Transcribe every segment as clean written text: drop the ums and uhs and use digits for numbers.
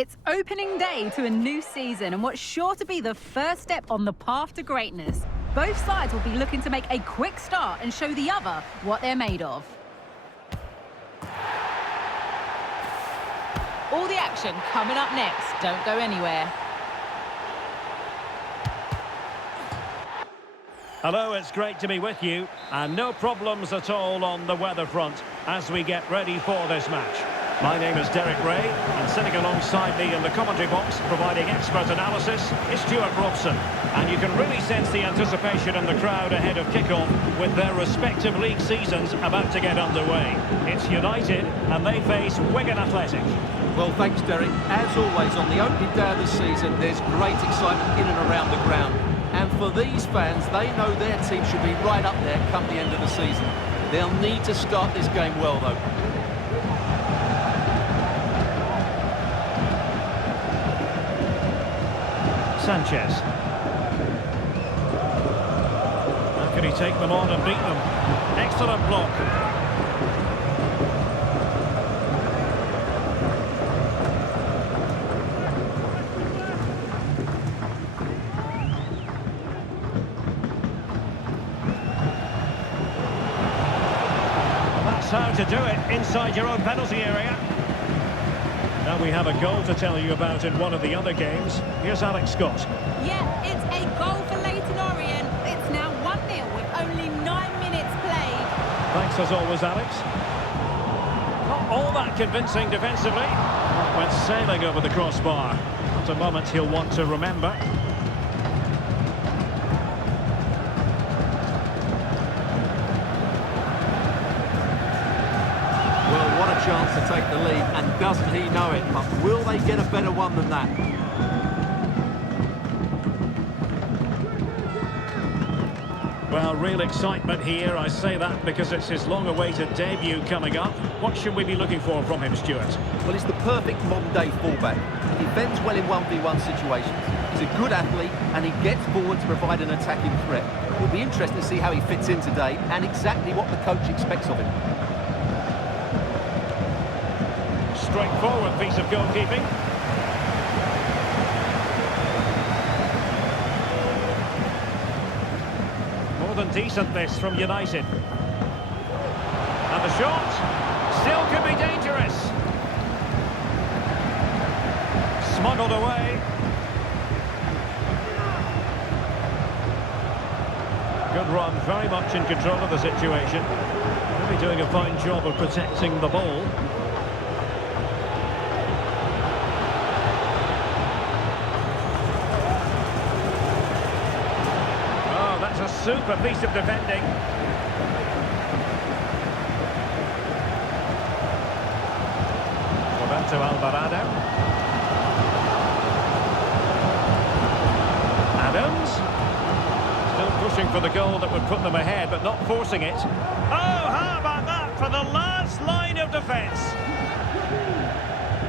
It's opening day to a new season and what's sure to be the first step on the path to greatness. Both sides will be looking to make a quick start and show the other what they're made of. All the action coming up next. Don't go anywhere. Hello, it's great to be with you, and no problems at all on the weather front as we get ready for this match. My name is Derek Ray, and sitting alongside me in the commentary box, providing expert analysis, is Stuart Robson. And you can really sense the anticipation in the crowd ahead of kick-off with their respective league seasons about to get underway. It's United, and they face Wigan Athletic. Well, thanks, Derek. As always, on the opening day of the season, there's great excitement in and around the ground. And for these fans, they know their team should be right up there come the end of the season. They'll need to start this game well, though. Sanchez. How can he take them on and beat them? Excellent block. That's how to do it inside your own penalty area. Now we have a goal to tell you about in one of the other games. Here's Alex Scott. Yeah, it's a goal for Leighton Orient. It's now 1-0 with only 9 minutes played. Thanks as always, Alex. Not all that convincing defensively. Went sailing over the crossbar. Not a moment he'll want to remember. Chance to take the lead, and doesn't he know it? But will they get a better one than that? Well, real excitement here. I say that because it's his long-awaited debut coming up. What should we be looking for from him, Stuart? Well, he's the perfect modern-day fullback. He defends well in 1v1 situations. He's a good athlete, and he gets forward to provide an attacking threat. It'll be interesting to see how he fits in today and exactly what the coach expects of him. Straightforward piece of goalkeeping. More than decent this from United. And the shot still could be dangerous. Smuggled away. Good run, very much in control of the situation. Really doing a fine job of protecting the ball. A super piece of defending. Roberto Alvarado. Adams. Still pushing for the goal that would put them ahead, but not forcing it. Oh, how about that for the last line of defence?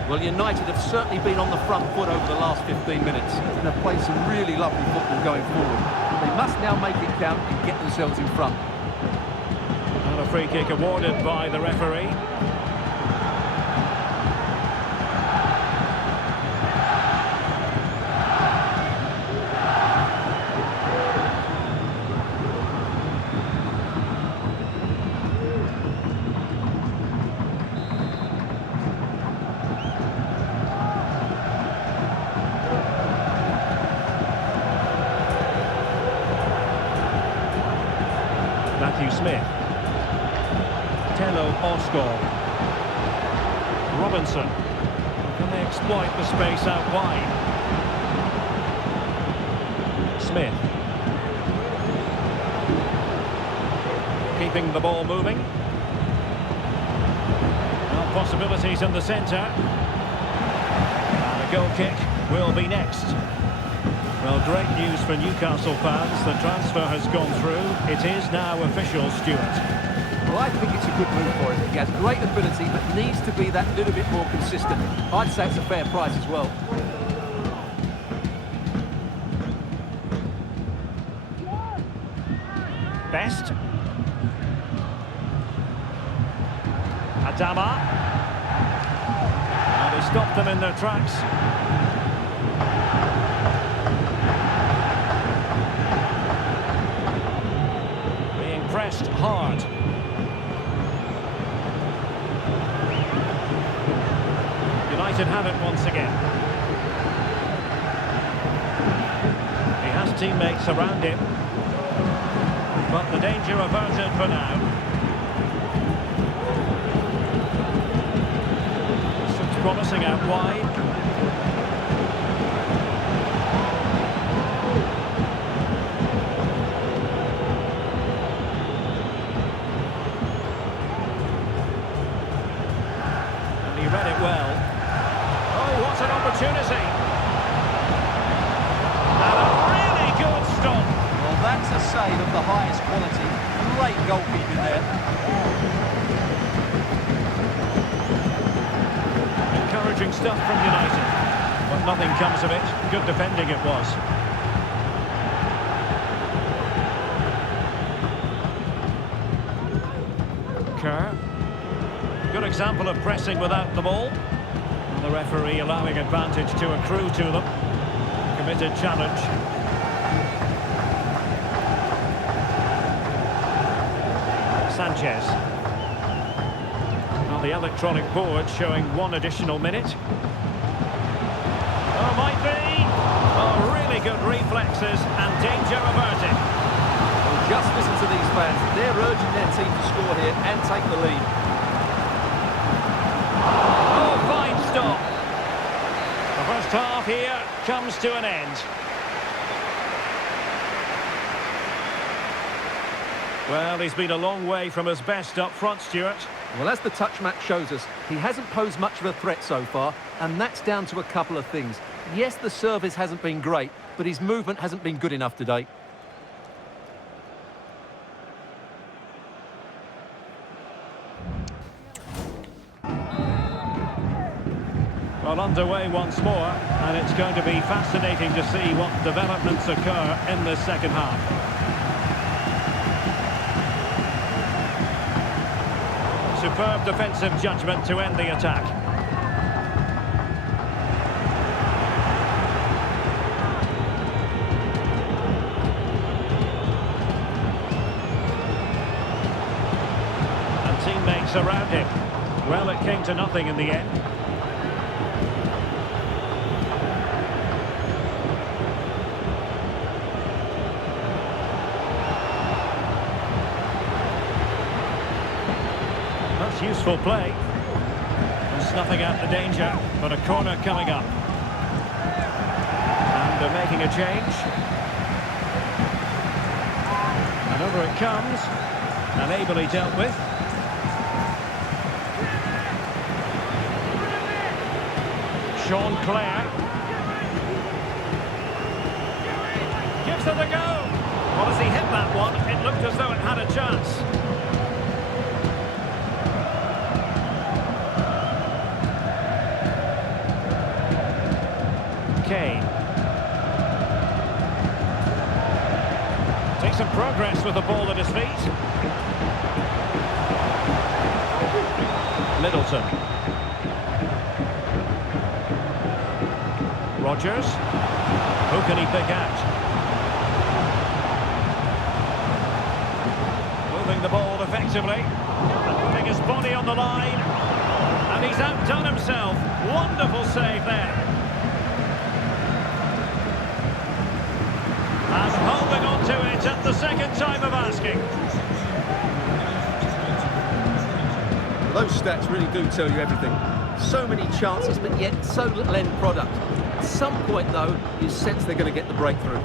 Well, United have certainly been on the front foot over the last 15 minutes and have played some really lovely football going forward. They must now make it count and get themselves in front. And a free kick awarded by the referee. Smith. Tello Oscar. Robinson. Can they exploit the space out wide? Smith. Keeping the ball moving. Well, possibilities in the centre. And a goal kick will be next. Well, great news for Newcastle fans. The transfer has gone through. It is now official, Stuart. Well, I think it's a good move for him. He has great ability, but needs to be that little bit more consistent. I'd say it's a fair price as well. Best. Adama. Well, they stopped them in their tracks. Being pressed hard. United have it once again. He has teammates around him. But the danger averted for now. Looks promising out wide. And he read it well. Oh, what an opportunity! And a really good stop. Well, that's a save of the highest quality. Great goalkeeping there. Encouraging stuff from United. But nothing comes of it. Good defending it was. Kerr. Good example of pressing without the ball. And the referee allowing advantage to accrue to them. Committed challenge. Sanchez. Well, the electronic board showing 1 additional minute. Oh, might be. Oh, really good reflexes and danger averted. Well, just listen to these fans. They're urging their team to score here and take the lead. Oh, fine stop. The first half here comes to an end. Well, he's been a long way from his best up front, Stuart. Well, as the touch map shows us, he hasn't posed much of a threat so far, and that's down to a couple of things. Yes, the service hasn't been great, but his movement hasn't been good enough today. Well, underway once more, and it's going to be fascinating to see what developments occur in the second half. Superb defensive judgment to end the attack. And teammates around him. Well, it came to nothing in the end. That's useful play. And snuffing out the danger, but a corner coming up. And they're making a change. And over it comes. And ably dealt with. Sean Clare. Gives it a go. Well, as he hit that one, it looked as though it had a chance. Kane. Takes some progress with the ball at his feet. Middleton. Rodgers. Who can he pick out? Moving the ball effectively. And putting his body on the line. And he's outdone himself. Wonderful save there. And holding on to it at the second time of asking. Those stats really do tell you everything. So many chances, but yet so little end product. At some point, though, you sense they're going to get the breakthrough.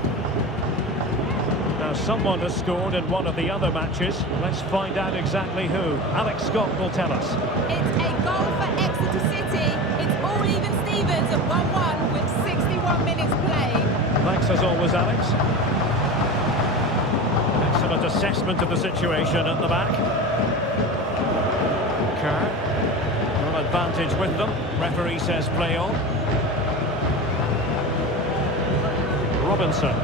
Now, someone has scored in one of the other matches. Let's find out exactly who. Alex Scott will tell us. It's a goal for Exeter City. It's all even Stevens at 1-1 with 61 minutes played. Thanks as always, Alex. Excellent assessment of the situation at the back. Kerr. No advantage with them. Referee says play on. Robinson.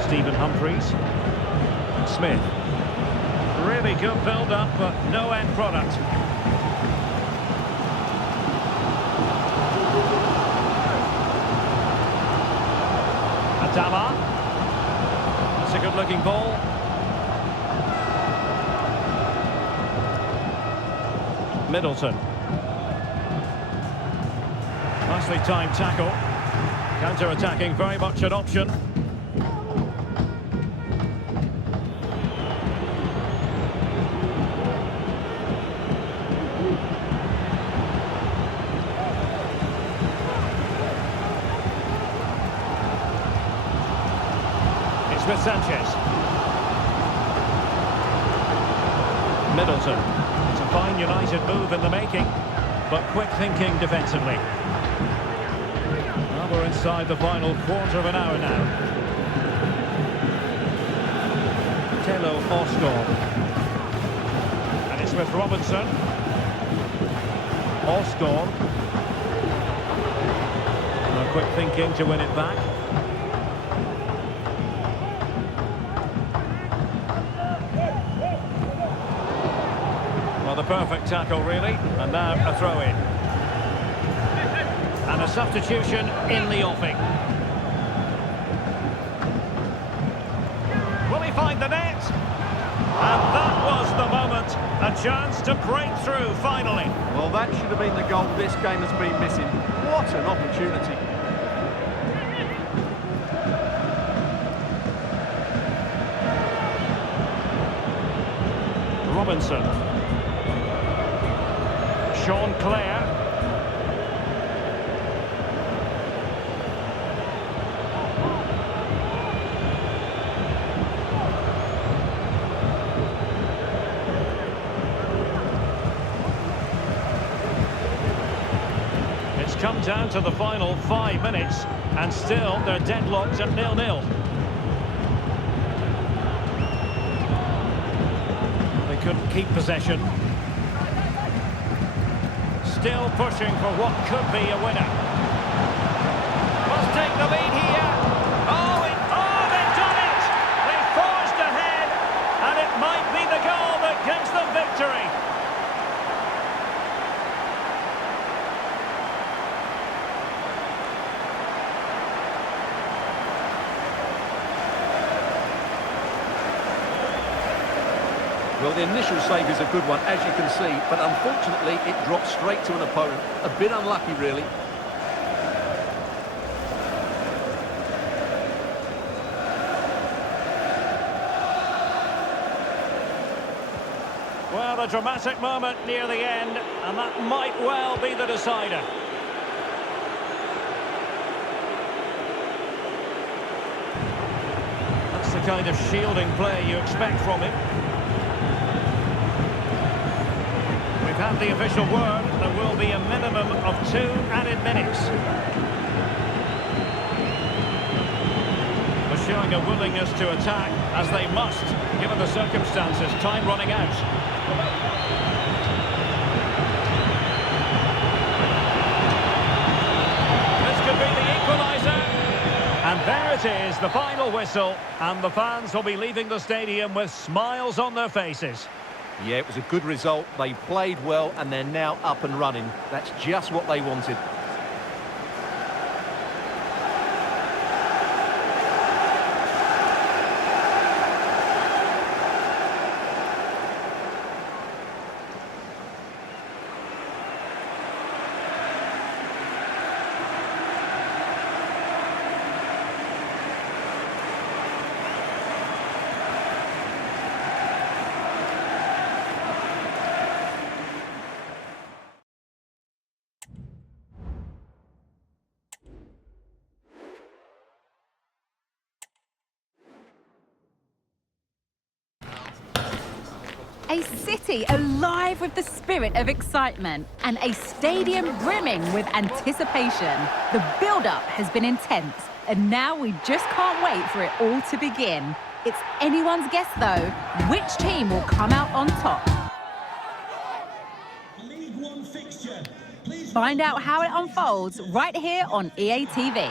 Stephen Humphreys. Smith. Really good build-up, but no end product. Sava. That's a good-looking ball. Middleton. Nicely timed tackle. Counter-attacking, very much an option. It's with Sanchez. Middleton. It's a fine United move in the making, but quick thinking defensively. Well, we're inside the final quarter of an hour now. Telo Osgård. And it's with Robinson. Osgård. No quick thinking to win it back. Well, the perfect tackle, really. And now a throw-in. And a substitution in the offing. Will he find the net? And that was the moment. A chance to break through, finally. Well, that should have been the goal this game has been missing. What an opportunity. Robinson. Sean Clare. It's come down to the final 5 minutes, and still they're deadlocked at 0-0. They couldn't keep possession. Still pushing for what could be a winner. Must take the lead here. They've done it! They forged ahead, and it might be the goal that gives them victory. Well, the initial save is a good one, as you can see, but unfortunately it dropped straight to an opponent. A bit unlucky, really. Well, a dramatic moment near the end, and that might well be the decider. That's the kind of shielding play you expect from him. We've had the official word. There will be a minimum of 2 added minutes. They're showing a willingness to attack, as they must, given the circumstances. Time running out. This could be the equaliser. And there it is, the final whistle. And the fans will be leaving the stadium with smiles on their faces. Yeah, it was a good result. They played well and they're now up and running. That's just what they wanted. A city alive with the spirit of excitement and a stadium brimming with anticipation. The build-up has been intense, and now we just can't wait for it all to begin. It's anyone's guess, though, which team will come out on top. League One fixture. Please Find out how it unfolds right here on EA TV.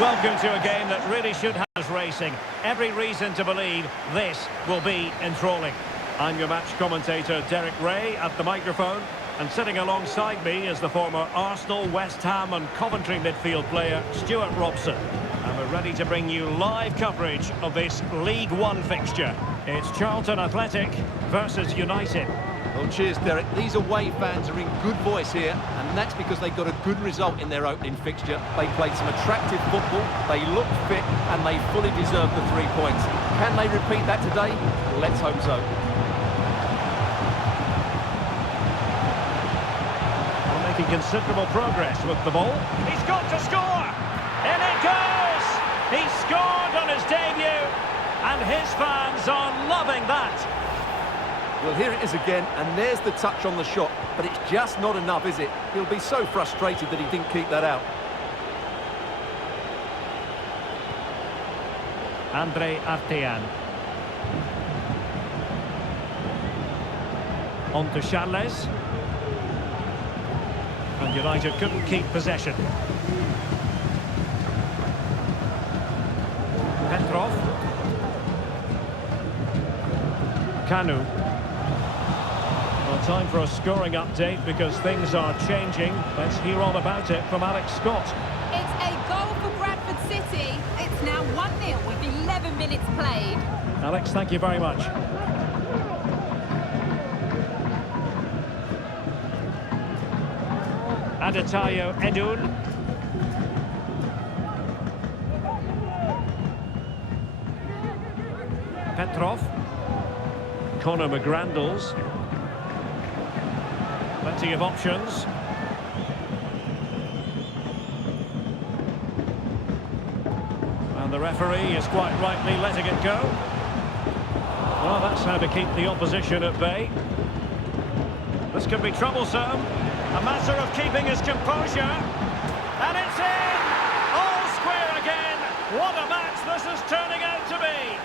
Welcome to a game that really should have us racing. Every reason to believe this will be enthralling. I'm your match commentator, Derek Ray, at the microphone. And sitting alongside me is the former Arsenal, West Ham and Coventry midfield player, Stuart Robson. And we're ready to bring you live coverage of this League One fixture. It's Charlton Athletic versus United. Well, cheers, Derek. These away fans are in good voice here, and that's because they got a good result in their opening fixture. They played some attractive football, they looked fit, and they fully deserved the 3 points. Can they repeat that today? Let's hope so. Considerable progress with the ball. He's got to score! In it goes! He scored on his debut, and his fans are loving that. Well, here it is again, and there's the touch on the shot, but it's just not enough, is it? He'll be so frustrated that he didn't keep that out. Andre Artean. On to Charles. And United couldn't keep possession. Petrov. Kanu. Well, time for a scoring update because things are changing. Let's hear all about it from Alex Scott. It's a goal for Bradford City. It's now 1-0 with 11 minutes played. Alex, thank you very much. Adetayo Edun. Petrov. Conor McGrandles. Plenty of options. And the referee is quite rightly letting it go. Well, that's how to keep the opposition at bay. This could be troublesome. A matter of keeping his composure. And it's in! All square again! What a match this is turning out to be!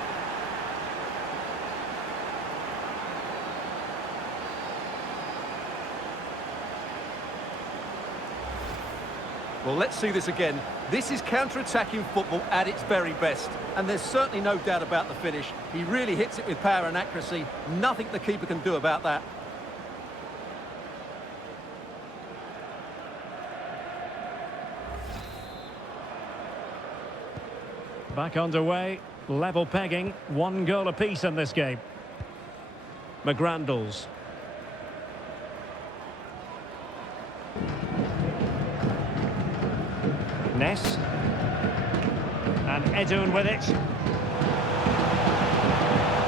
Well, let's see this again. This is counter-attacking football at its very best. And there's certainly no doubt about the finish. He really hits it with power and accuracy. Nothing the keeper can do about that. Back underway, level pegging, 1 goal apiece in this game. McGrandles. Ness. And Edun with it.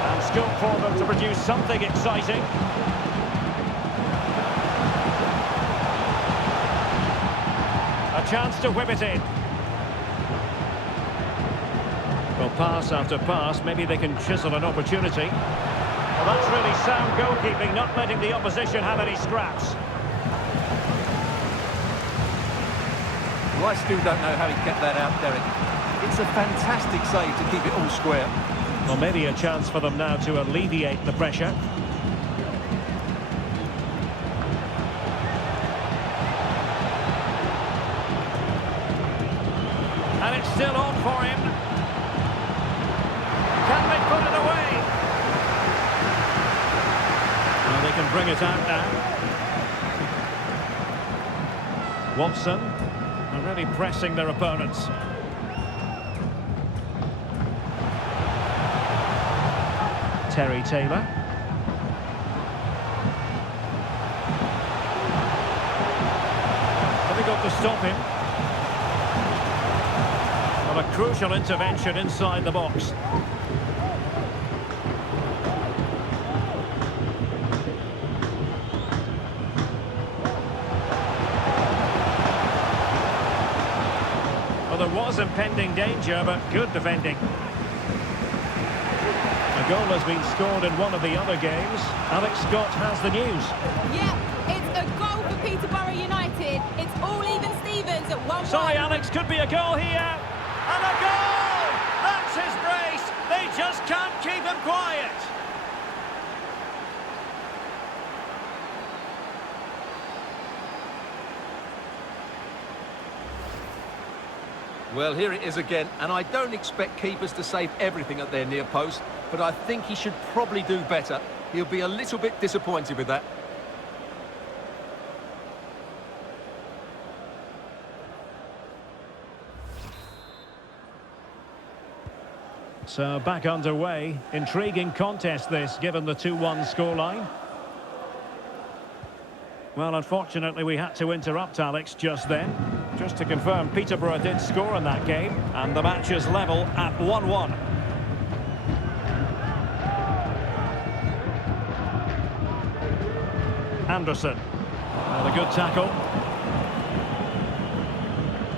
And scope for them to produce something exciting. A chance to whip it in. Well, pass after pass, maybe they can chisel an opportunity. Well, that's really sound goalkeeping, not letting the opposition have any scraps. Well, I still don't know how he kept that out, Derek. It's a fantastic save to keep it all square. Well, maybe a chance for them now to alleviate the pressure. And it's still on for him. Can they put it away? Well, they can bring it out now. Watson are really pressing their opponents. Terry Taylor. Have they got to stop him? Well, a crucial intervention inside the box. Well, there was impending danger, but good defending. A goal has been scored in one of the other games. Alex Scott has the news. Yeah, it's a goal for Peterborough United. It's all even Stevens at 1-1. Sorry, Alex, could be a goal here. And a goal! That's his brace. They just can't keep him quiet. Well, here it is again, and I don't expect keepers to save everything at their near post, but I think he should probably do better. He'll be a little bit disappointed with that. So back underway. Intriguing contest this, given the 2-1 scoreline. Well, unfortunately, we had to interrupt, Alex, just then. Just to confirm, Peterborough did score in that game, and the match is level at 1-1. Anderson. Well, a good tackle.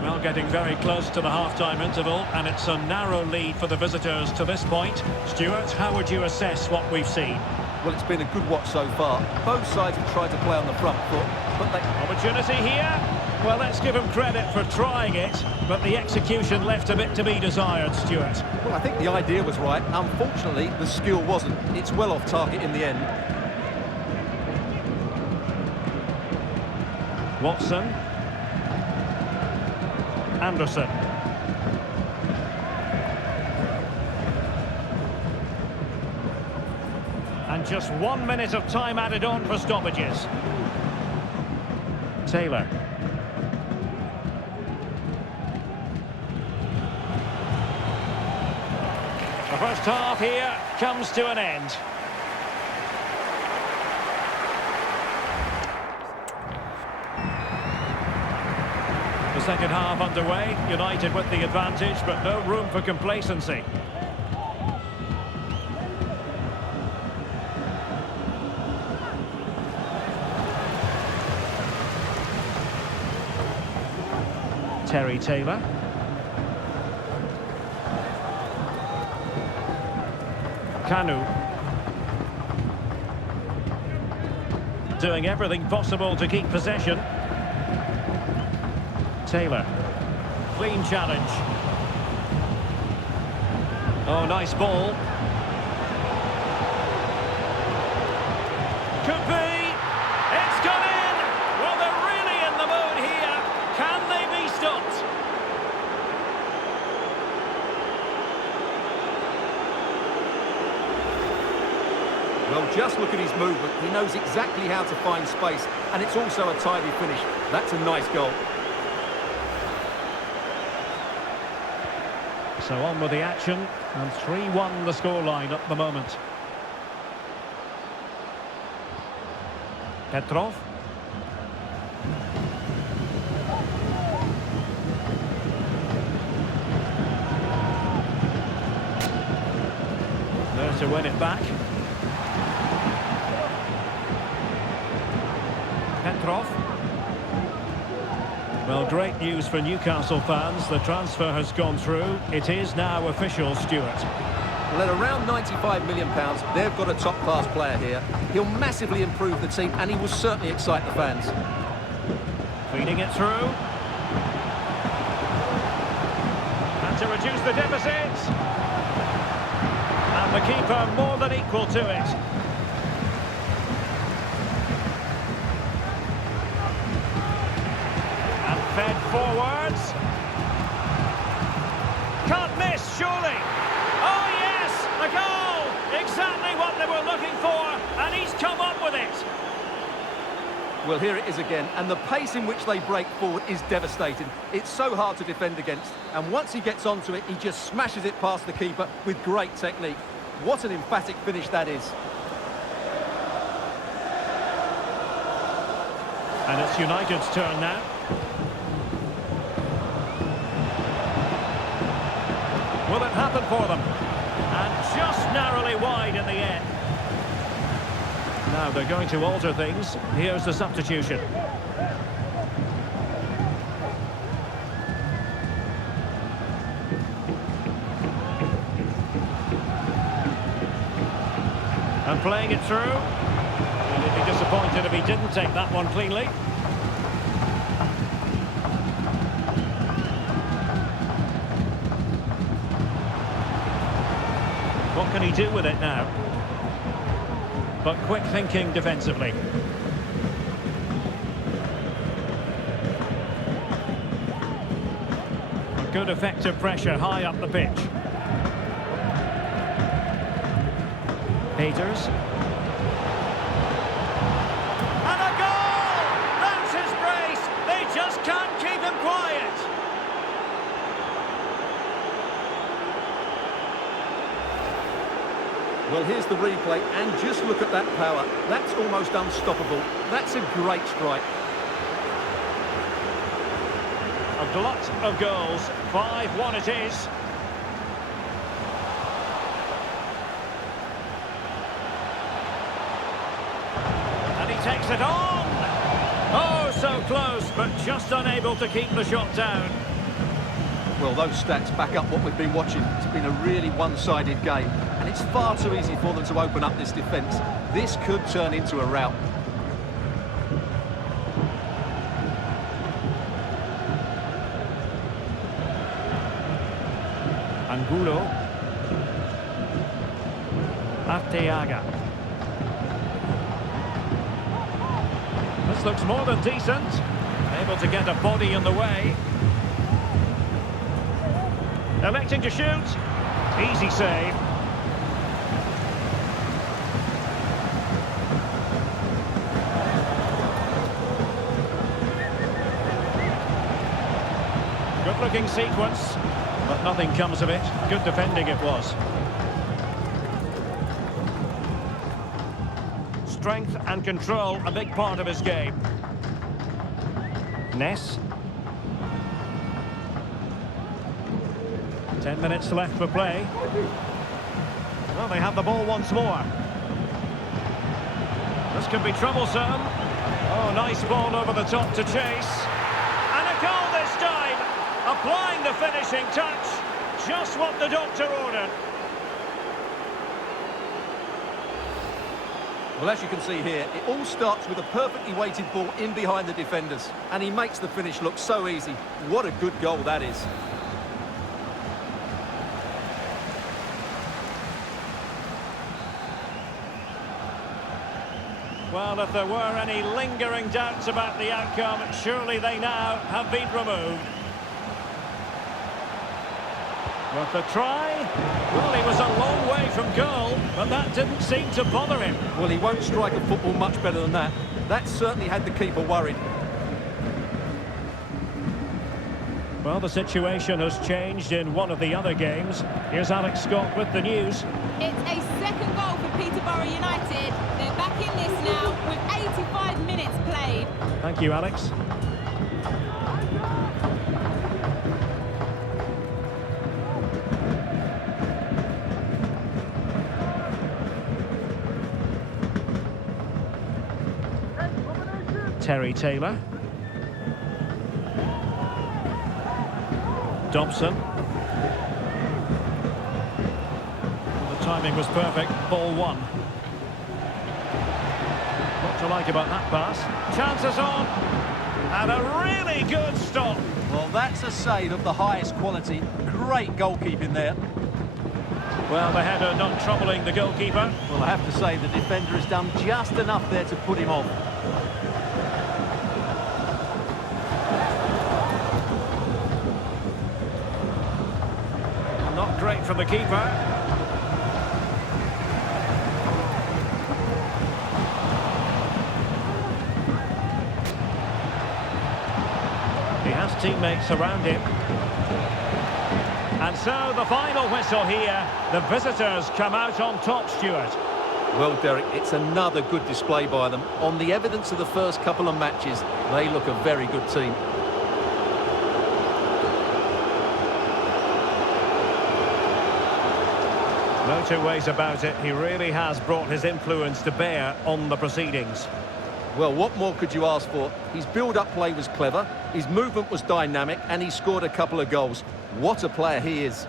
Well, getting very close to the half-time interval, and it's a narrow lead for the visitors to this point. Stuart, how would you assess what we've seen? Well, it's been a good watch so far. Both sides have tried to play on the front foot, but they... Opportunity here. Well, let's give him credit for trying it, but the execution left a bit to be desired, Stuart. Well, I think the idea was right. Unfortunately, the skill wasn't. It's well off target in the end. Watson. Anderson. And just 1 minute of time added on for stoppages. Taylor. The first half here comes to an end. The second half underway, United with the advantage, but no room for complacency. Terry Taylor. Kanu. Doing everything possible to keep possession. Taylor. Clean challenge. Oh, nice ball. Could be. It's gone in. Well, they're really in the mood here. Can they be stopped? Well, just look at his movement. He knows exactly how to find space, and it's also a tidy finish. That's a nice goal. So on with the action, and 3-1 the scoreline at the moment. Petrov. There to win it back. Petrov. Well, great news for Newcastle fans. The transfer has gone through. It is now official, Stuart. Well, at around £95 million, they've got a top-class player here. He'll massively improve the team, and he will certainly excite the fans. Feeding it through. And to reduce the deficit. And the keeper more than equal to it. Fed forwards. Can't miss, surely. Oh, yes, a goal. Exactly what they were looking for, and he's come up with it. Well, here it is again, and the pace in which they break forward is devastating. It's so hard to defend against, and once he gets onto it, he just smashes it past the keeper with great technique. What an emphatic finish that is. And it's United's turn now. Will it happen for them? And just narrowly wide in the end. Now they're going to alter things. Here's the substitution. And playing it through. And he'd be disappointed if he didn't take that one cleanly. What can he do with it now? But quick thinking defensively. Good effective pressure high up the pitch. Peters. And a goal! That's his brace! They just can't keep him quiet! the replay and just look at that power. That's almost unstoppable. That's a great strike. A glut of goals. 5-1 it is. And he takes it on. Oh, so close, but just unable to keep the shot down. Well, those stats back up what we've been watching. It's been a really one-sided game, and it's far too easy for them to open up this defence. This could turn into a rout. Angulo. Arteaga. This looks more than decent. Able to get a body in the way. Electing to shoot. Easy save. Good-looking sequence, but nothing comes of it. Good defending it was. Strength and control, a big part of his game. Ness. 10 minutes left for play. Well, they have the ball once more. This could be troublesome. Oh, nice ball over the top to chase. And a goal this time. Applying the finishing touch. Just what the doctor ordered. Well, as you can see here, it all starts with a perfectly weighted ball in behind the defenders. And he makes the finish look so easy. What a good goal that is. Well, if there were any lingering doubts about the outcome, surely they now have been removed. Worth a try. Well, he was a long way from goal, but that didn't seem to bother him. Well, he won't strike a football much better than that. That certainly had the keeper worried. Well, the situation has changed in one of the other games. Here's Alex Scott with the news. It's a second goal for Peterborough United. They're back in this now with 85 minutes played. Thank you, Alex. Terry Taylor. Dobson. The timing was perfect. Ball one. What to like about that pass? Chances on. And a really good stop. Well, that's a save of the highest quality. Great goalkeeping there. Well, the header not troubling the goalkeeper. Well, I have to say the defender has done just enough there to put him off. Not great from the keeper. He has teammates around him. And so the final whistle here. The visitors come out on top, Stuart. Well, Derek, it's another good display by them. On the evidence of the first couple of matches, they look a very good team. No two ways about it. He really has brought his influence to bear on the proceedings. Well, what more could you ask for? His build-up play was clever, his movement was dynamic, and he scored a couple of goals. What a player he is.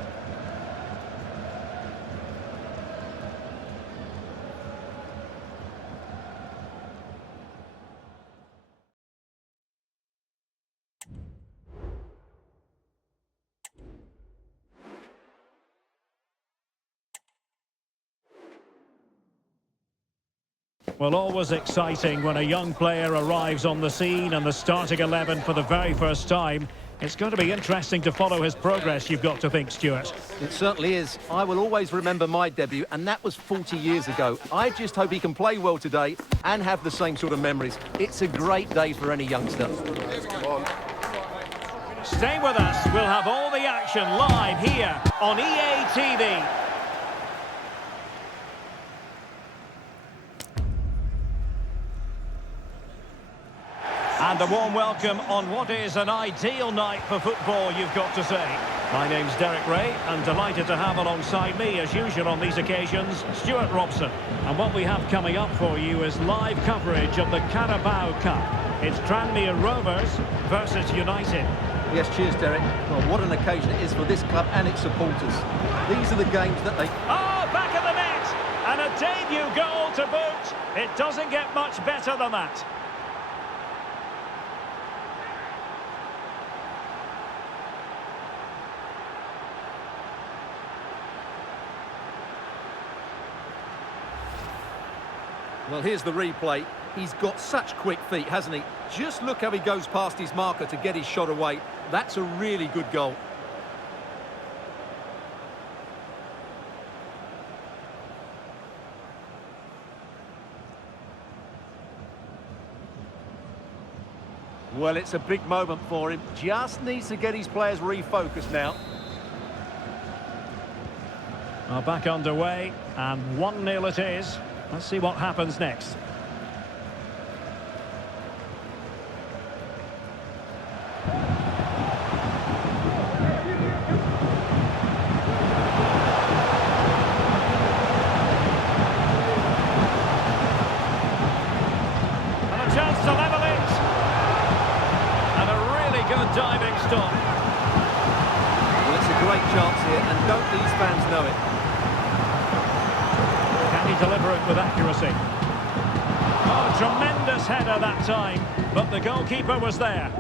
Well, always exciting when a young player arrives on the scene and the starting 11 for the very first time. It's going to be interesting to follow his progress, you've got to think, Stuart. It certainly is. I will always remember my debut, and that was 40 years ago. I just hope he can play well today and have the same sort of memories. It's a great day for any youngster. Stay with us. We'll have all the action live here on EA TV. And a warm welcome on what is an ideal night for football, you've got to say. My name's Derek Ray, and delighted to have alongside me, as usual on these occasions, Stuart Robson. And what we have coming up for you is live coverage of the Carabao Cup. It's Tranmere Rovers versus United. Yes, cheers, Derek. Well, what an occasion it is for this club and its supporters. These are the games that they... Oh, back of the net! And a debut goal to boot. It doesn't get much better than that. Well, here's the replay. He's got such quick feet, hasn't he? Just look how he goes past his marker to get his shot away. That's a really good goal. Well, it's a big moment for him. Just needs to get his players refocused now. Well, back underway, and 1-0 it is. Let's see what happens next. And a chance to level it. And a really good diving stop. Well, it's a great chance here, and don't these fans know it? Can he deliver it with accuracy? Oh, tremendous header that time, but the goalkeeper was there.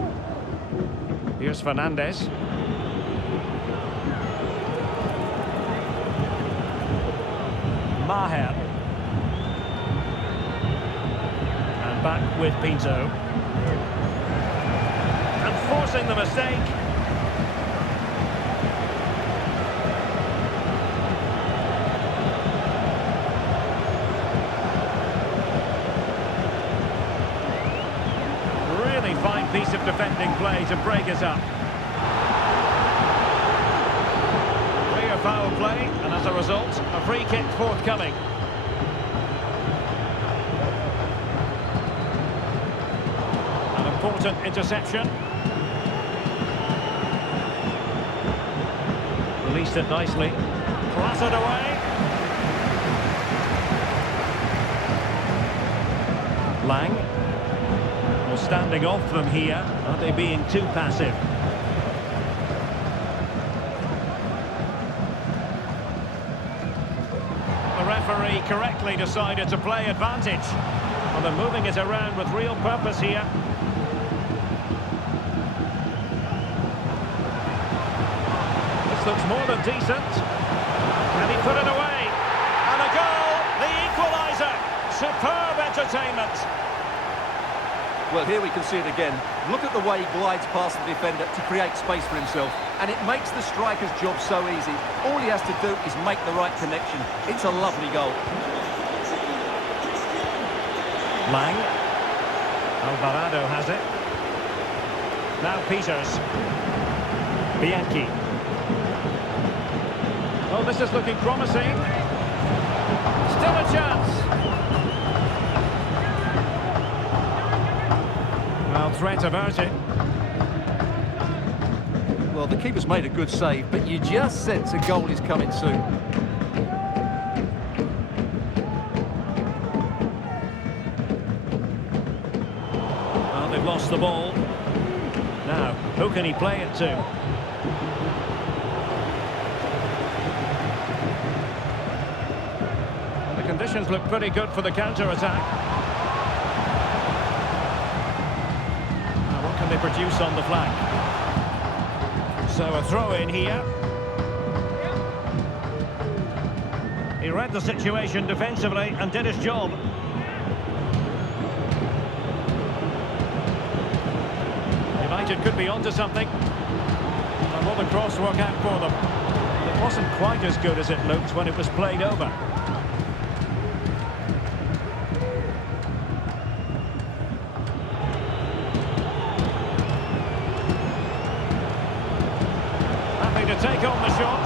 Here's Fernandez. Maher. And back with Pinto. And forcing the mistake. Fine piece of defending play to break it up. Clear foul play, and as a result, a free kick forthcoming. An important interception. Released it nicely. Clattered away. Lang. Standing off them here, are they being too passive? The referee correctly decided to play advantage. Well, they're moving it around with real purpose here. This looks more than decent. And he put it away. And a goal, the equaliser. Superb entertainment. Well, here we can see it again. Look at the way he glides past the defender to create space for himself. And it makes the striker's job so easy. All he has to do is make the right connection. It's a lovely goal. Lang. Alvarado has it. Now Peters. Bianchi. Oh, this is looking promising. Still a chance. Well, threat averted. Well, the keeper's made a good save, but you just sense a goal is coming soon. Well, they've lost the ball. Now, who can he play it to? The conditions look pretty good for the counter-attack. They produce on the flank. So a throw in here. He read the situation defensively and did his job. United could be onto something. And will the cross work out for them? It wasn't quite as good as it looked when it was played over. To take on the shot.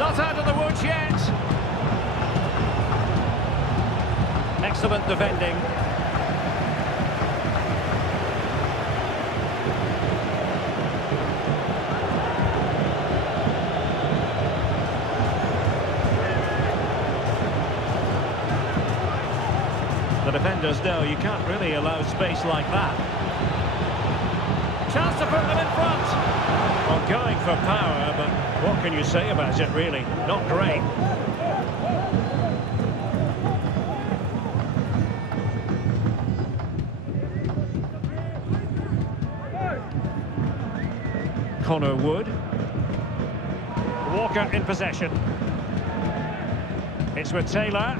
Not out of the woods yet. Excellent defending. defenders know you can't really allow space like that. Chance to put them in front. Well, going for power, but what can you say about it, really? Not great. Connor Wood. Walker in possession. It's with Taylor.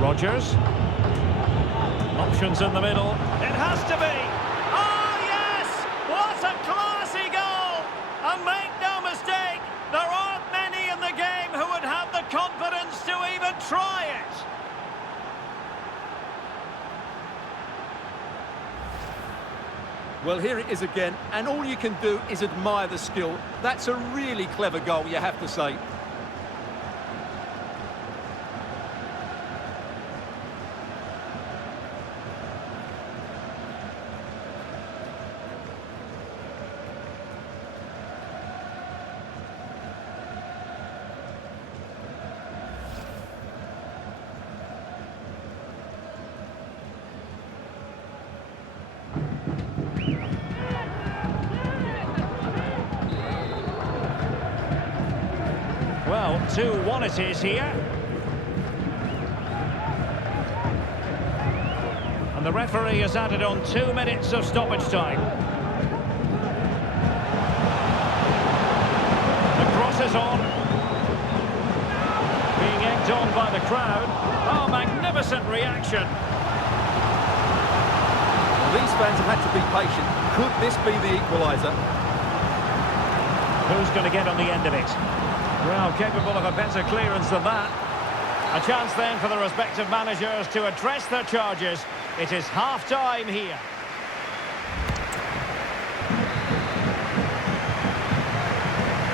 Rodgers. Options in the middle. It has to be. Oh, yes! What a classy goal! And make no mistake, there aren't many in the game who would have the confidence to even try it. Well, here it is again, and all you can do is admire the skill. That's a really clever goal, you have to say. Well, 2-1 it is here. And the referee has added on 2 minutes of stoppage time. The cross is on. Being egged on by the crowd. Oh, magnificent reaction. Well, these fans have had to be patient. Could this be the equaliser? Who's going to get on the end of it? Well, capable of a better clearance than that. A chance then for the respective managers to address their charges. It is half-time here.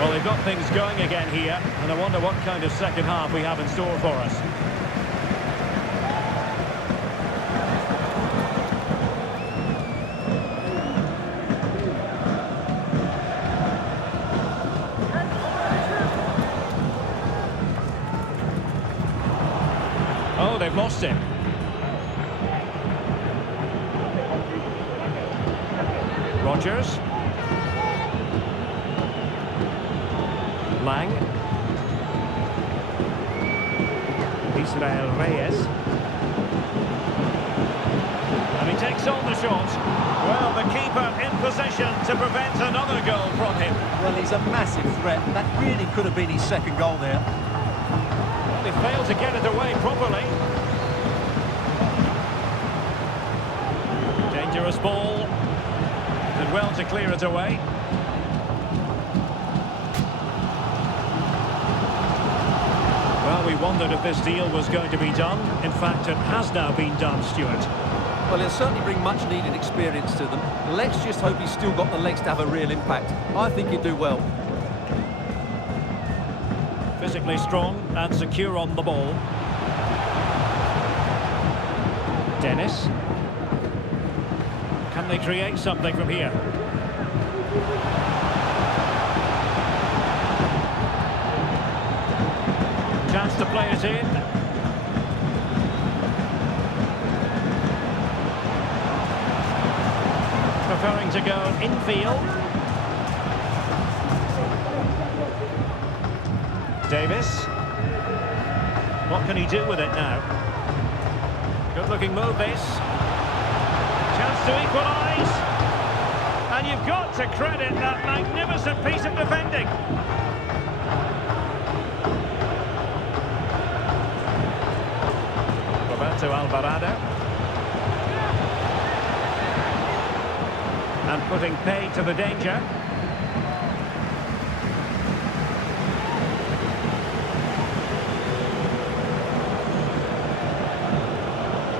Well, they've got things going again here, and I wonder what kind of second half we have in store for us. Oh, they've lost him. Rodgers. Lang. Israel Reyes. And he takes on the shot. Well, the keeper in possession to prevent another goal from him. Well, he's a massive threat. That really could have been his second goal there. Well, they failed to get it away properly. Dangerous ball. Did well to clear it away. Well, we wondered if this deal was going to be done. In fact, it has now been done, Stuart. Well, he'll certainly bring much needed experience to them. Let's just hope he's still got the legs to have a real impact. I think he'll do well. Physically strong and secure on the ball. Dennis. Can they create something from here? Chance to play it in. Preferring to go infield. Davis. What can he do with it now? Good looking move this. Chance to equalise. And you've got to credit that magnificent piece of defending. Roberto Alvarado. And putting paid to the danger.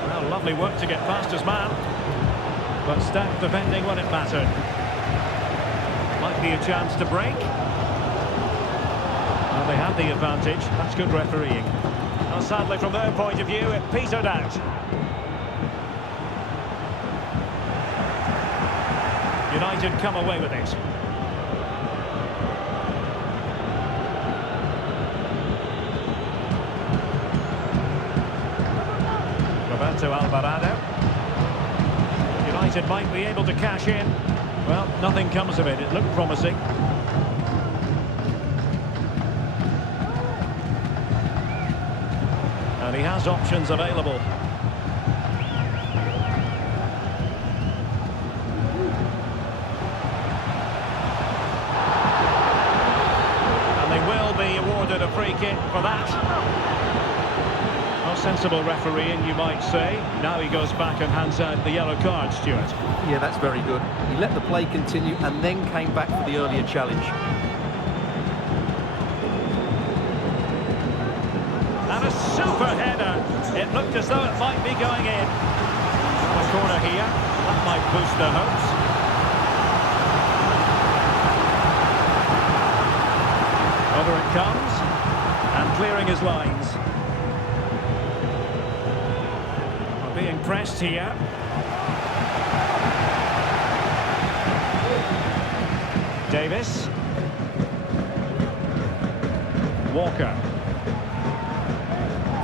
Well, lovely work to get past his man. But stacked defending when it mattered. Might be a chance to break. Well, they had the advantage. That's good refereeing. Now, sadly, from their point of view, it petered out. United come away with it. Roberto Alvarado. United might be able to cash in. Well, nothing comes of it. It looked promising. And he has options available. And they will be awarded a free kick for that. Well, sensible refereeing, you might say. Now he goes back and hands out the yellow card, Stuart. Yeah, that's very good. He let the play continue and then came back for the earlier challenge. And a super header. It looked as though it might be going in. A corner here. That might boost their hopes. Over it comes. And clearing his lines. We're being pressed here. Davis. Walker.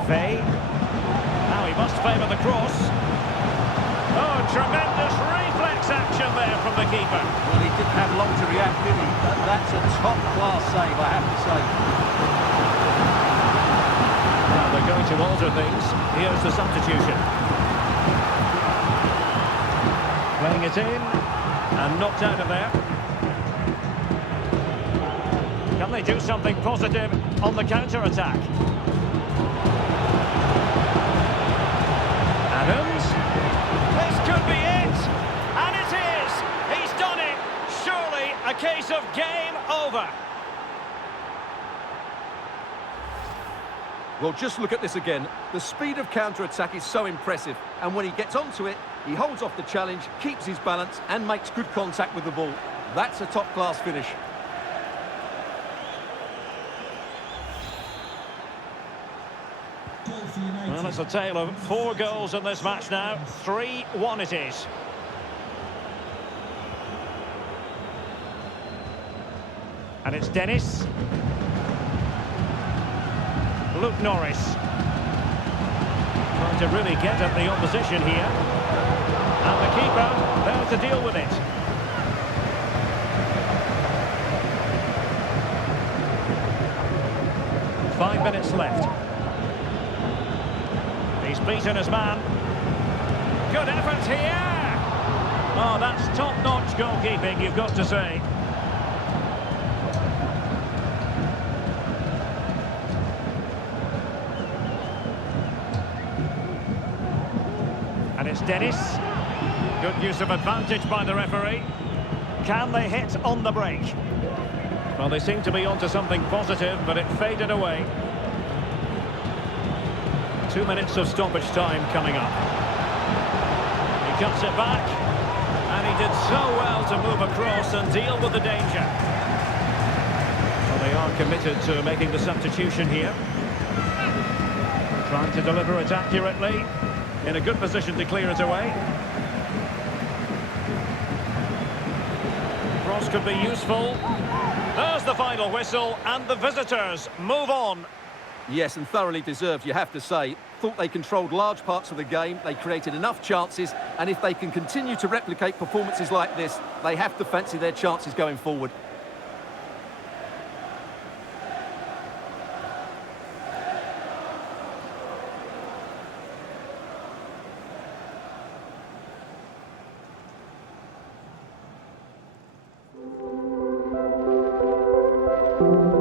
Faye. Now he must favour the cross. Oh, tremendous reflex action there from the keeper. Well, he didn't have long to react, did he? But that's a top-class save, I have to say. Now they're going to alter things. Here's the substitution. Playing it in and knocked out of there. Can they do something positive on the counter-attack? Adams. This could be it. And it is. He's done it. Surely a case of game over. Well, just look at this again. The speed of counter-attack is so impressive. And when he gets onto it, he holds off the challenge, keeps his balance and makes good contact with the ball. That's a top-class finish. Well, it's a tale of 4 goals in this match now. 3-1 it is. And it's Dennis. Luke Norris. Trying to really get at the opposition here. And the keeper there to deal with it. Five minutes left. He's beaten his man. Good effort here. Oh, that's top-notch goalkeeping, you've got to say. And it's Dennis. Good use of advantage by the referee. Can they hit on the break? Well, they seem to be onto something positive, but it faded away. 2 minutes of stoppage time coming up. He cuts it back, and he did so well to move across and deal with the danger. Well, they are committed to making the substitution here. Trying to deliver it accurately, in a good position to clear it away. Cross could be useful. There's the final whistle, and the visitors move on. Yes, and thoroughly deserved, you have to say. Thought they controlled large parts of the game, they created enough chances, and if they can continue to replicate performances like this, they have to fancy their chances going forward. Thank you.